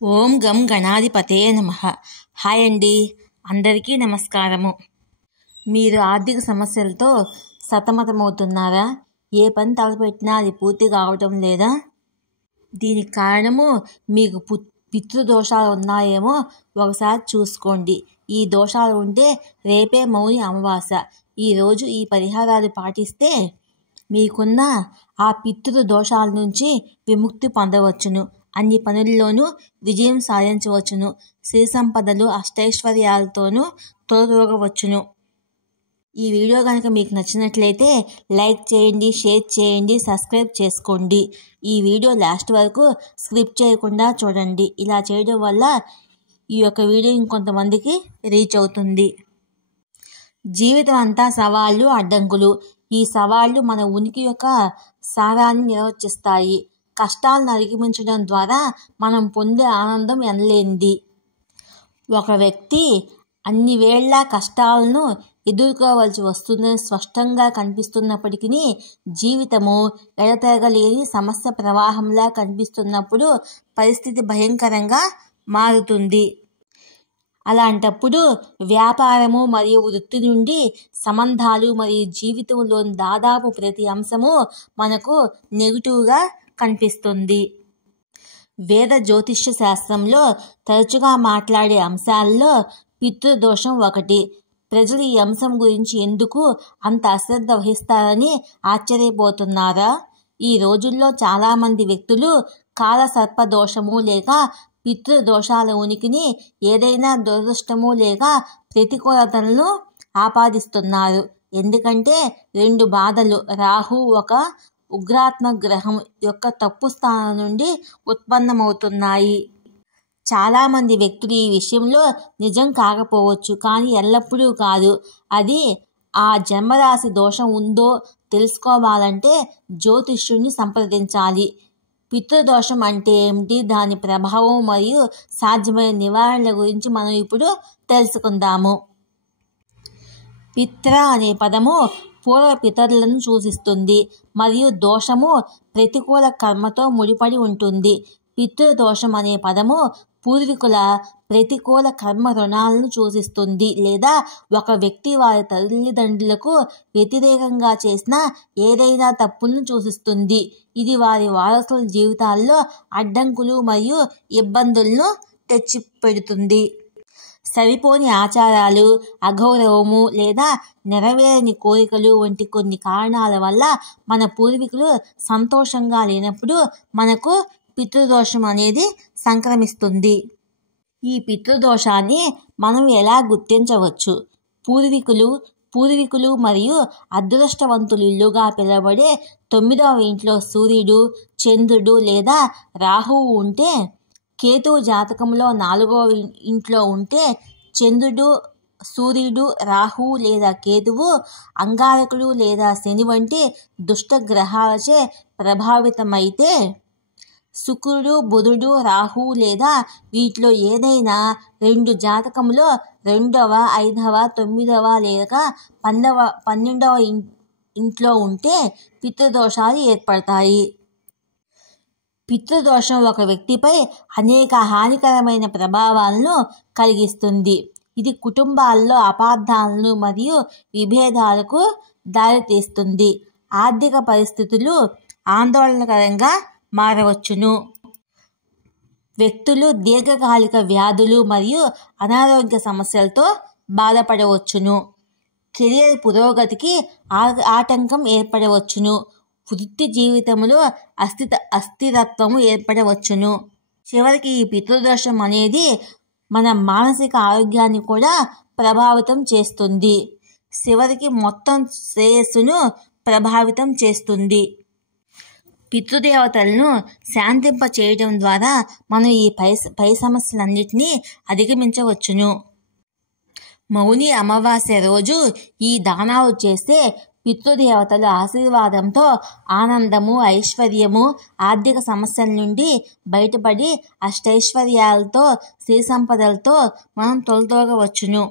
ఓం గం గణాధిపతయే నమః. హాయ్ అండి, అందరికీ నమస్కారము. మీరు ఆర్థిక సమస్యలతో సతమతమవుతున్నారా? ఏ పని తలపెట్టినా అది పూర్తి కావటం లేదా? దీనికి కారణము మీకు పితృదోషాలు ఉన్నాయేమో ఒకసారి చూసుకోండి. ఈ దోషాలు ఉంటే రేపే మౌని అమావాస్య. ఈరోజు ఈ పరిహారాలు పాటిస్తే మీకున్న ఆ పితృదోషాల నుంచి విముక్తి పొందవచ్చును. అన్ని పనుల్లోనూ విజయం సాధించవచ్చును. శ్రీ సంపదలు అష్టైశ్వర్యాలతోనూ తోడవచ్చును. ఈ వీడియో కనుక మీకు నచ్చినట్లయితే లైక్ చేయండి, షేర్ చేయండి, సబ్స్క్రైబ్ చేసుకోండి. ఈ వీడియో లాస్ట్ వరకు స్కిప్ చేయకుండా చూడండి. ఇలా చేయడం వల్ల ఈ యొక్క వీడియో ఇంకొంతమందికి రీచ్ అవుతుంది. జీవితం అంతా సవాళ్ళు, అడ్డంకులు. ఈ సవాళ్ళు మన ఉనికి యొక్క సారాన్ని నిర్వచిస్తాయి. కష్టాలను అధిగమించడం ద్వారా మనం పొందే ఆనందం ఎనలేనిది. ఒక వ్యక్తి అన్ని వేళ కష్టాలను ఎదుర్కోవాల్సి వస్తుందని స్పష్టంగా కనిపిస్తున్నప్పటికీ జీవితము ఎడతెగలేని సమస్య ప్రవాహంలా కనిపిస్తున్నప్పుడు పరిస్థితి భయంకరంగా మారుతుంది. అలాంటప్పుడు వ్యాపారము మరియు వృత్తి నుండి సంబంధాలు మరియు జీవితంలోని దాదాపు ప్రతి అంశము మనకు నెగిటివ్గా కనిపిస్తుంది. వేద జ్యోతిష్య శాస్త్రంలో తరచుగా మాట్లాడే అంశాల్లో పితృదోషం ఒకటి. ప్రజలు ఈ అంశం గురించి ఎందుకు అంత అశ్రద్ధ వహిస్తారని ఆశ్చర్యపోతున్నారా? ఈ రోజుల్లో చాలామంది వ్యక్తులు కాలసర్ప దోషము లేక పితృదోషాల ఉనికిని ఏదైనా దురదృష్టము లేక ప్రతికూలతలను ఆపాదిస్తున్నారు. ఎందుకంటే రెండు బాధలు, రాహు ఒక ఉగ్రాత్మ గ్రహం యొక్క తప్పు స్థానం నుండి ఉత్పన్నమవుతున్నాయి. చాలామంది వ్యక్తులు ఈ విషయంలో నిజం కాకపోవచ్చు, కానీ ఎల్లప్పుడూ కాదు. అది ఆ జన్మరాశి దోషం ఉందో తెలుసుకోవాలంటే జ్యోతిష్యుడిని సంప్రదించాలి. పితృదోషం అంటే ఏమిటి, దాని ప్రభావం మరియు సాధ్యమైన నివారణల గురించి మనం ఇప్పుడు తెలుసుకుందాము. పిత్ర అనే పదము పూర్వ పితరులను సూచిస్తుంది మరియు దోషము ప్రతికూల కర్మతో ముడిపడి ఉంటుంది. పితృదోషం అనే పదము పూర్వీకుల ప్రతికూల కర్మ రుణాలను సూచిస్తుంది లేదా ఒక వ్యక్తి వారి తల్లిదండ్రులకు వ్యతిరేకంగా చేసిన ఏదైనా తప్పులను సూచిస్తుంది. ఇది వారి వారసుల జీవితాల్లో అడ్డంకులు మరియు ఇబ్బందులను తెచ్చిపెడుతుంది. సరిపోని ఆచారాలు, అగౌరవము లేదా నెరవేరని కోరికలు వంటి కొన్ని కారణాల వల్ల మన పూర్వీకులు సంతోషంగా లేనప్పుడు మనకు పితృదోషం అనేది సంక్రమిస్తుంది. ఈ పితృదోషాన్ని మనం ఎలా గుర్తించవచ్చు? పూర్వీకులు మరియు అదృష్టవంతులు ఇల్లుగా పిలువబడే 9వ ఇంట్లో సూర్యుడు, చంద్రుడు లేదా రాహువు ఉంటే, కేతువు జాతకంలో 4వ ఇంట్లో ఉంటే, చంద్రుడు, సూర్యుడు, రాహువు లేదా కేతువు అంగారకుడు లేదా శని వంటి దుష్ట గ్రహాలచే ప్రభావితమైతే, శుక్రుడు, బుధుడు, రాహువు లేదా వీటిలో ఏదైనా రెండు జాతకంలో 2వ, 5వ, 9వ లేక 12వ ఇంట్లో ఉంటే పితృదోషాలు ఏర్పడతాయి. పితృదోషం ఒక వ్యక్తిపై అనేక హానికరమైన ప్రభావాలను కలిగిస్తుంది. ఇది కుటుంబాల్లో అపార్థాలను మరియు విభేదాలకు దారితీస్తుంది. ఆర్థిక పరిస్థితులు ఆందోళనకరంగా మారవచ్చును. వ్యక్తులు దీర్ఘకాలిక వ్యాధులు మరియు అనారోగ్య సమస్యలతో బాధపడవచ్చును. కెరియర్ పురోగతికి ఆటంకం ఏర్పడవచ్చును. వృత్తి జీవితంలో అస్థిరత్వము ఏర్పడవచ్చును. చివరికి ఈ పితృదోషం అనేది మన మానసిక ఆరోగ్యాన్ని కూడా ప్రభావితం చేస్తుంది. చివరికి మొత్తం శ్రేయస్సును ప్రభావితం చేస్తుంది. పితృదేవతలను శాంతింప చేయడం ద్వారా మనం ఈ పై సమస్యలన్నిటినీ అధిగమించవచ్చును. మౌని అమావాస్య రోజు ఈ దానాలు చేస్తే పితృదేవతల ఆశీర్వాదంతో ఆనందము, ఐశ్వర్యము, ఆర్థిక సమస్యల నుండి బయటపడి అష్టైశ్వర్యాలతో, శ్రీ సంపదలతో మనం తొలతూగవచ్చును.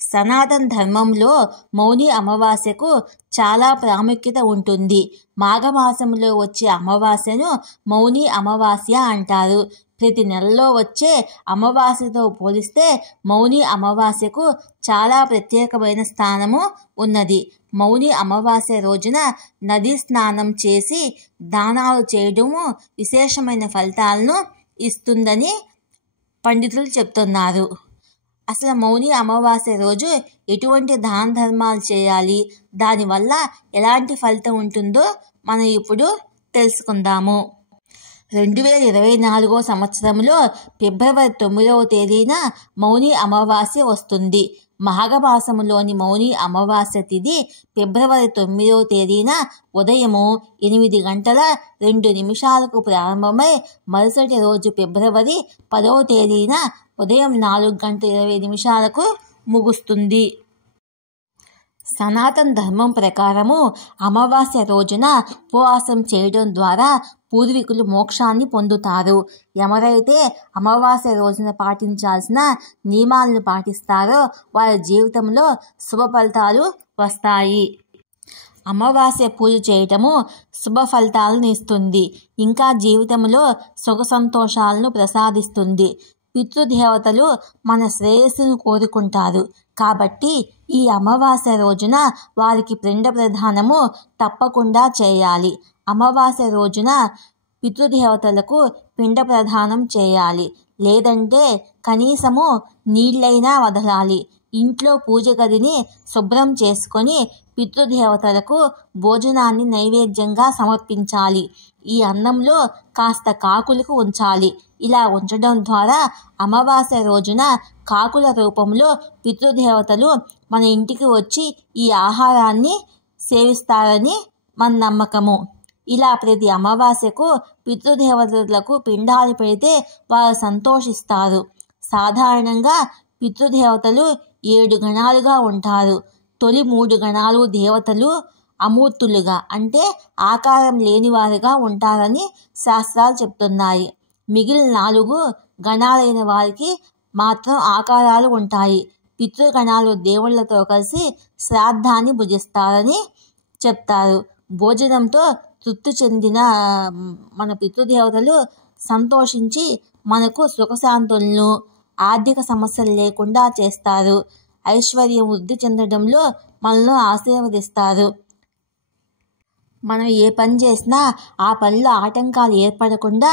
సనాతన ధర్మంలో మౌని అమావాస్యకు చాలా ప్రాముఖ్యత ఉంటుంది. మాఘమాసంలో వచ్చే అమావాస్యను మౌని అమావాస్య అంటారు. ప్రతి నెలలో వచ్చే అమావాస్యతో పోలిస్తే మౌని అమావాస్యకు చాలా ప్రత్యేకమైన స్థానము ఉన్నది. మౌని అమావాస్య రోజున నదీ స్నానం చేసి దానాలు చేయడము విశేషమైన ఫలితాలను ఇస్తుందని పండితులు చెప్తున్నారు. అసలు మౌని అమావాస్య రోజు ఎటువంటి దాన ధర్మాలు చేయాలి, దానివల్ల ఎలాంటి ఫలితం ఉంటుందో మనం ఇప్పుడు తెలుసుకుందాము. 2024 సంవత్సరంలో ఫిబ్రవరి 9వ తేదీన మౌని అమావాస్య వస్తుంది. మాఘమాసములోని మౌని అమావాస్య తిథి ఫిబ్రవరి 9వ తేదీన ఉదయము 8:02 ప్రారంభమై మరుసటి రోజు ఫిబ్రవరి 10వ తేదీన ఉదయం 4:20 ముగుస్తుంది. సనాతన ధర్మం ప్రకారము అమావాస్య రోజున ఉపవాసం చేయడం ద్వారా పూర్వీకులు మోక్షాన్ని పొందుతారు. ఎవరైతే అమావాస్య రోజున పాటించాల్సిన నియమాలను పాటిస్తారో వారి జీవితంలో శుభ ఫలితాలు వస్తాయి. అమావాస్య పూజ చేయటము శుభ ఫలితాలను ఇస్తుంది. ఇంకా జీవితంలో సుఖ సంతోషాలను ప్రసాదిస్తుంది. పితృదేవతలు మన శ్రేయస్సును కోరుకుంటారు కాబట్టి ఈ అమావాస్య రోజున వారికి పిండ ప్రదానము తప్పకుండా చేయాలి. అమావాస్య రోజున పితృదేవతలకు పిండ ప్రదానం చేయాలి. లేదంటే కనీసము నీళ్ళైనా వదలాలి. ఇంట్లో పూజ గదిని శుభ్రం చేసుకొని పితృదేవతలకు భోజనాన్ని నైవేద్యంగా సమర్పించాలి. ఈ అన్నంలో కాస్త కాకులకు ఉంచాలి. ఇలా ఉంచడం ద్వారా అమావాస్య రోజున కాకుల రూపంలో పితృదేవతలు మన ఇంటికి వచ్చి ఈ ఆహారాన్ని సేవిస్తారని మన నమ్మకము. ఇలా ప్రతి అమావాస్యకు పితృదేవతలకు పిండాలు పెడితే వారు సంతోషిస్తారు. సాధారణంగా పితృదేవతలు 7 గణాలుగా ఉంటారు. తొలి 3 గణాలు దేవతలు అమూర్తులుగా అంటే ఆకారం లేనివారుగా ఉంటారని శాస్త్రాలు చెప్తున్నాయి. మిగిలిన 4 గణాలైన వారికి మాత్రం ఆకారాలు ఉంటాయి. పితృగణాలు దేవుళ్లతో కలిసి శ్రాద్ధాన్ని భుజిస్తారని చెప్తారు. భోజనంతో తృప్తి చెందిన మన పితృదేవతలు సంతోషించి మనకు సుఖశాంతులను, ఆర్థిక సమస్యలు లేకుండా చేస్తారు. ఐశ్వర్యం వృద్ధి చెందడంలో మనల్ని ఆశీర్వదిస్తారు. మనం ఏ పని చేసినా ఆ పనిలో ఆటంకాలు ఏర్పడకుండా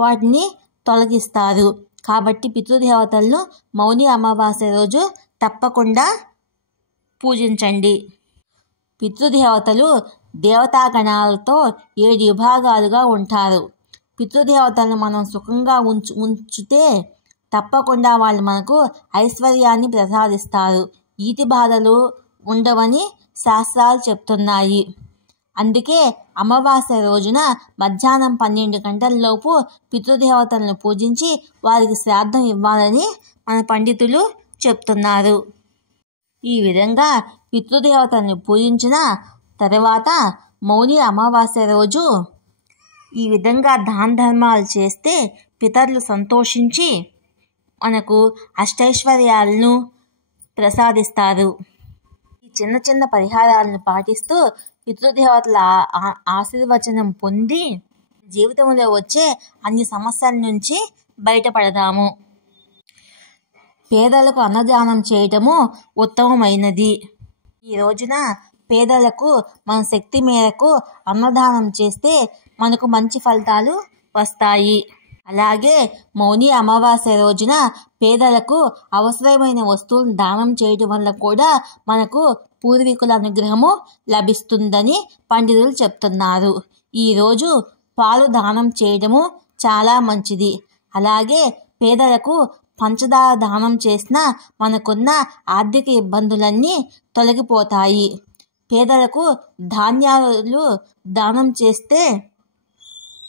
వాటిని తొలగిస్తారు. కాబట్టి పితృదేవతలను మౌని అమావాస్య రోజు తప్పకుండా పూజించండి. పితృదేవతలు దేవతాగణాలతో 7 విభాగాలుగా ఉంటారు. పితృదేవతలను మనం సుఖంగా ఉంచితే తప్పకుండా వాళ్ళు మనకు ఐశ్వర్యాన్ని ప్రసాదిస్తారు. ఈతి బాధలు ఉండవని శాస్త్రాలు చెప్తున్నాయి. అందుకే అమావాస్య రోజున మధ్యాహ్నం 12 గంటలలోపు పితృదేవతలను పూజించి వారికి శ్రాద్ధం ఇవ్వాలని మన పండితులు చెప్తున్నారు. ఈ విధంగా పితృదేవతలను పూజించిన తర్వాత మౌని అమావాస్య రోజు ఈ విధంగా దాన ధర్మాలు చేస్తే పితరులు సంతోషించి మనకు అష్టైశ్వర్యాలను ప్రసాదిస్తారు. ఈ చిన్న చిన్న పరిహారాలను పాటిస్తూ పితృదేవతల ఆశీర్వచనం పొంది జీవితంలో వచ్చే అన్ని సమస్యల నుంచి బయటపడదాము. పేదలకు అన్నదానం చేయటము ఉత్తమమైనది. ఈ రోజున పేదలకు మన శక్తి మేరకు అన్నదానం చేస్తే మనకు మంచి ఫలితాలు వస్తాయి. అలాగే మౌని అమావాస్య రోజున పేదలకు అవసరమైన వస్తువులను దానం చేయడం వల్ల కూడా మనకు పూర్వీకుల అనుగ్రహము లభిస్తుందని పండితులు చెప్తున్నారు. ఈరోజు పాలు దానం చేయడము చాలా మంచిది. అలాగే పేదలకు పంచదార దానం చేసినా మనకున్న ఆర్థిక ఇబ్బందులన్నీ తొలగిపోతాయి. పేదలకు ధాన్యాలు దానం చేస్తే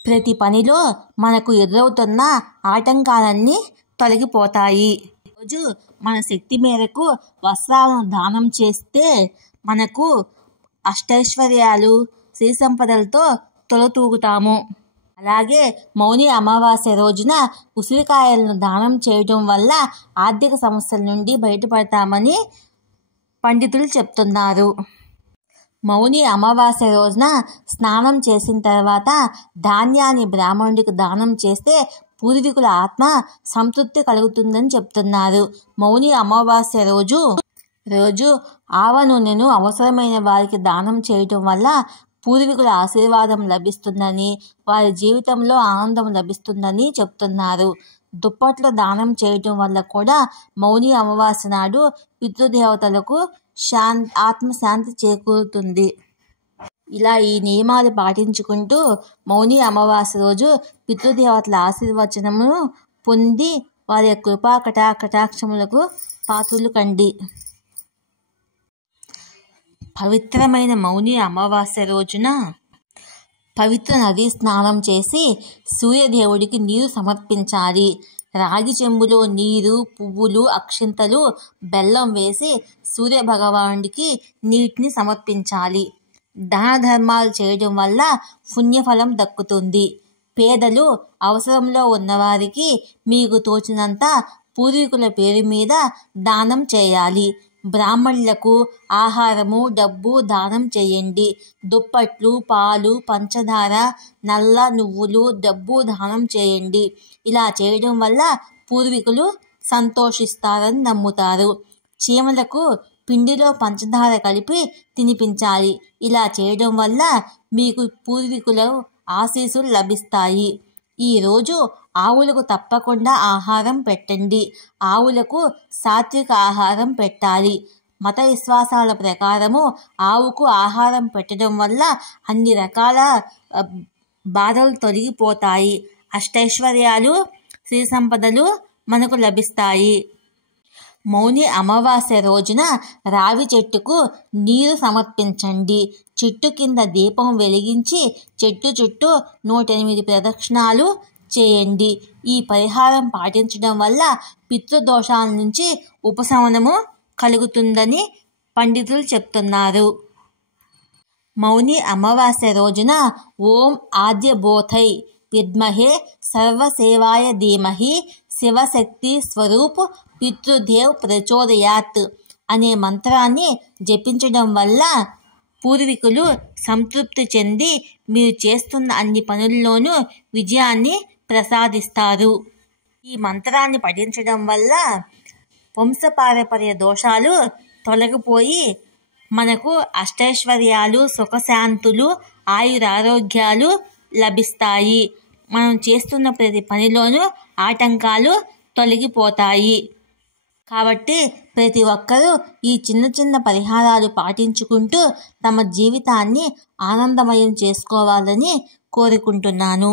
ప్రతి పనిలో మనకు ఎదురవుతున్న ఆటంకాలన్నీ తొలగిపోతాయి. రోజు మన శక్తి మేరకు వస్త్రాలను దానం చేస్తే మనకు అష్టైశ్వర్యాలు, శ్రీ సంపదలతో తొలతూగుతాము. అలాగే మౌని అమావాస్య రోజున ఉసిరికాయలను దానం చేయడం వల్ల ఆర్థిక సమస్యల నుండి బయటపడతామని పండితులు చెప్తున్నారు. మౌని అమావాస్య రోజున స్నానం చేసిన తర్వాత ధాన్యాన్ని బ్రాహ్మణుడికి దానం చేస్తే పూర్వీకుల ఆత్మ సంతృప్తి కలుగుతుందని చెప్తున్నారు. మౌని అమావాస్య రోజు ఆవ నూనెను అవసరమైన వారికి దానం చేయటం వల్ల పూర్వీకుల ఆశీర్వాదం లభిస్తుందని, వారి జీవితంలో ఆనందం లభిస్తుందని చెప్తున్నారు. దుప్పట్లు దానం చేయటం వల్ల కూడా మౌని అమావాస్య నాడు పితృదేవతలకు ఆత్మశాంతి చేకూరుతుంది. ఇలా ఈ నియమాలు పాటించుకుంటూ మౌని అమావాస్య రోజు పితృదేవతల ఆశీర్వచనము పొంది వారి కృపా కటాక్షములకు పాత్రులు కండి. పవిత్రమైన మౌని అమావాస్య రోజున పవిత్ర నదీ స్నానం చేసి సూర్యదేవుడికి నీరు సమర్పించాలి. రాగి చెంబులో నీరు, పువ్వులు, అక్షింతలు, బెల్లం వేసి సూర్య భగవానుడికి నీటిని సమర్పించాలి. దాన ధర్మాలు చేయడం వల్ల పుణ్యఫలం దక్కుతుంది. పేదలు, అవసరంలో ఉన్నవారికి మీకు తోచినంత పూర్వీకుల పేరు మీద దానం చేయాలి. బ్రాహ్మణులకు ఆహారము, డబ్బు దానం చేయండి. దుప్పట్లు, పాలు, పంచదార, నల్ల నువ్వులు, డబ్బు దానం చేయండి. ఇలా చేయడం వల్ల పూర్వీకులు సంతోషిస్తారని నమ్ముతారు. చీమలకు పిండిలో పంచదార కలిపి తినిపించాలి. ఇలా చేయడం వల్ల మీకు పూర్వీకుల ఆశీస్సులు లభిస్తాయి. ఈరోజు ఆవులకు తప్పకుండా ఆహారం పెట్టండి. ఆవులకు సాత్విక ఆహారం పెట్టాలి. మత విశ్వాసాల ప్రకారము ఆవుకు ఆహారం పెట్టడం వల్ల అన్ని రకాల బాధలు తొలగిపోతాయి. అష్టైశ్వర్యాలు, శ్రీ సంపదలు మనకు లభిస్తాయి. మౌని అమావాస్య రోజున రావి చెట్టుకు నీరు సమర్పించండి. చెట్టు కింద దీపం వెలిగించి చెట్టు చుట్టూ 108 ప్రదక్షిణాలు చేయండి. ఈ పరిహారం పాటించడం వల్ల పితృదోషాల నుంచి ఉపశమనము కలుగుతుందని పండితులు చెప్తున్నారు. మౌని అమావాస్య రోజున ఓం ఆద్యబోధై విద్మహే సర్వసేవాయ ధీమహి శివశక్తి స్వరూప్ పితృదేవ్ ప్రచోదయాత్ అనే మంత్రాన్ని జపించడం వల్ల పూర్వీకులు సంతృప్తి చెంది మీరు చేస్తున్న అన్ని పనుల్లోనూ విజయాన్ని ప్రసాదిస్తారు. ఈ మంత్రాన్ని పఠించడం వల్ల వంశపారంపర్య దోషాలు తొలగిపోయి మనకు అష్టైశ్వర్యాలు, సుఖశాంతులు, ఆయురారోగ్యాలు లభిస్తాయి. మనం చేస్తున్న ప్రతి పనిలోనూ ఆటంకాలు తొలగిపోతాయి. కాబట్టి ప్రతి ఒక్కరూ ఈ చిన్న చిన్న పరిహారాలు పాటించుకుంటూ తమ జీవితాన్ని ఆనందమయం చేసుకోవాలని కోరుకుంటున్నాను.